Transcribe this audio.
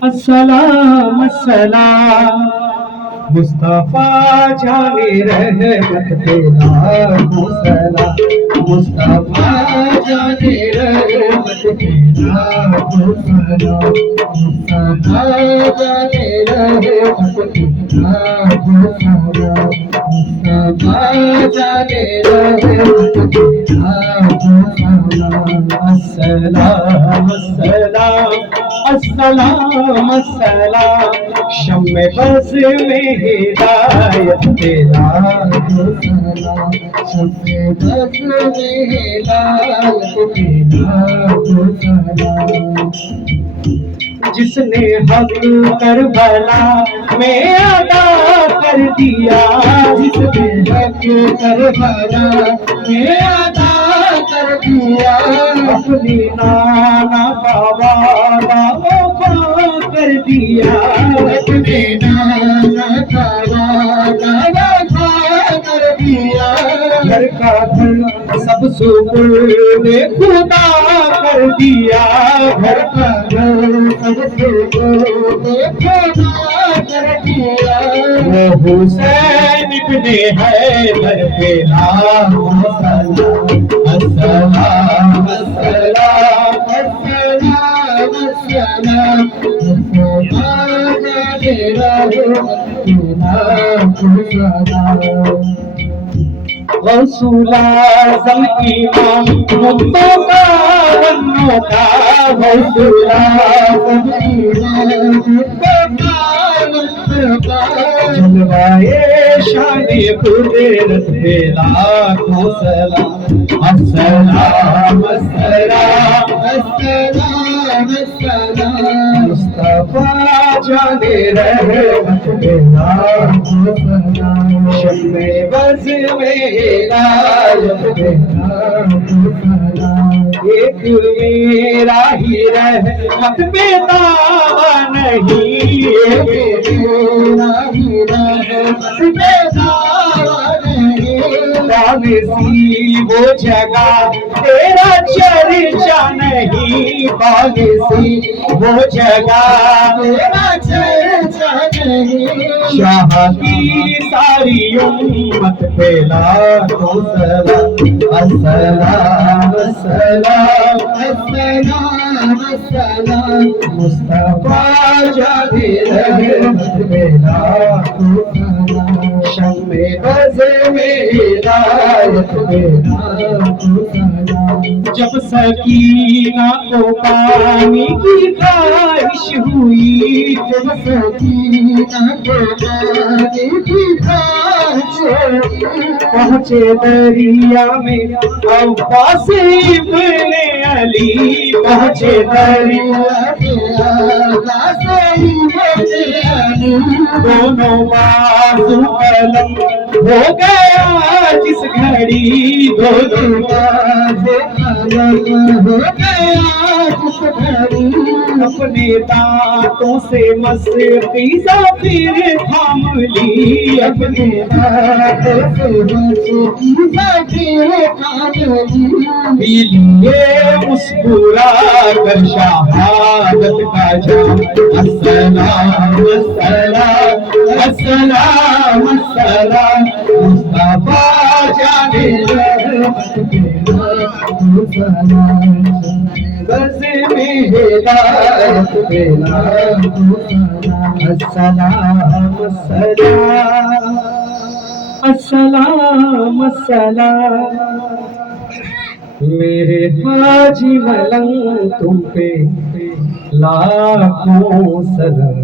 अस्सलाम अस्सलाम मुस्तफा जाने रहमत पे लाखों सलाम। मुस्तफा जाने रहमत पे लाखों सलाम। मुस्तफा जाने रहमत पे लाखों सलाम। मुस्तफा जाने रहमत पे लाखों सलाम। अस्सलाम अस्सलाम अस्सलाम अस्सलाम शम्मे बज़ में हिदायत पे लाखों सलाम। शम्मे बज़ में हिदायत पे लाखों सलाम। जिसने हक करबला में अदा कर दिया। जिसने हक करबला में अदा कर दिया। अपनी नाना बाबा वफा कर दिया। अपने नाना बाबा वफा कर दिया। घर का घर सब सुपुर्द खुदा कर दिया। घर का घर सब सुपुर्द खुदा कर दिया। वो हुसैन इब्ने हैदर पे लाखों सलाम। अस्सलाम अस्सलाम अस्सलाम अस्सलाम मुस्तफा जाने रहमत पे लाखों सलाम। गौसुल आज़म इमाम मुस्तफा बनोता। गौसुल आज़म इमाम मुस्तफा बनोता। जलवाए शान कुदरत पे लाखों सलाम। अस्सलाम अस्सलाम अस्सलाम अस्सलाम मुस्तफा जाने रहमत पे लाखों सलाम। शम्मे बज़ में हिदायत पे लाखों सलाम। एक मेरा ही रहमत पे दावा नहीं। एक मेरा ही रहमत पे दावा नहीं। बालिसी वो जगह तेरा चर्चा नहीं। बालिसी वो जगह तेरा चर्चा नहीं। शाह की सारी उम्मत पे लाखों सलाम। अस्सलाम अस्सलाम अस्सलाम अस्सलाम मुस्तफा जाने रहमत पे लाखों सलाम। शम्मे बज़ में हिदायत पे लाखों सलाम। जब सकीना को पानी की ख्वाहिश हुई। जब सकीना को पानी की ख्वाहिश हुई। पहुँचे दरिया में अब्बास इब्ने अली। पहुँचे दरिया में अब्बास इब्ने अली। दोनों बाजू कलम हो गया जिस घड़ी। दोनों बाजू कलम हो गया जिस घड़ी। अपने दांतों से मस्ती फिर थाम ली। अपने दांतों से मस्ती फिर थाम ली। लिए मुस्कुरा कर शहादत का जाम। अस्सलाम अस्सलाम अस्सलाम अस्सलाम मुस्तफा जाने रहमत पे लाखों सलाम। बज़ में हिदायत पे लाखों सलाम। अस्सलाम अस्सलाम अस्सलाम अस्सलाम मेरे हाजी मलंग तुम पे लाखों सलाम।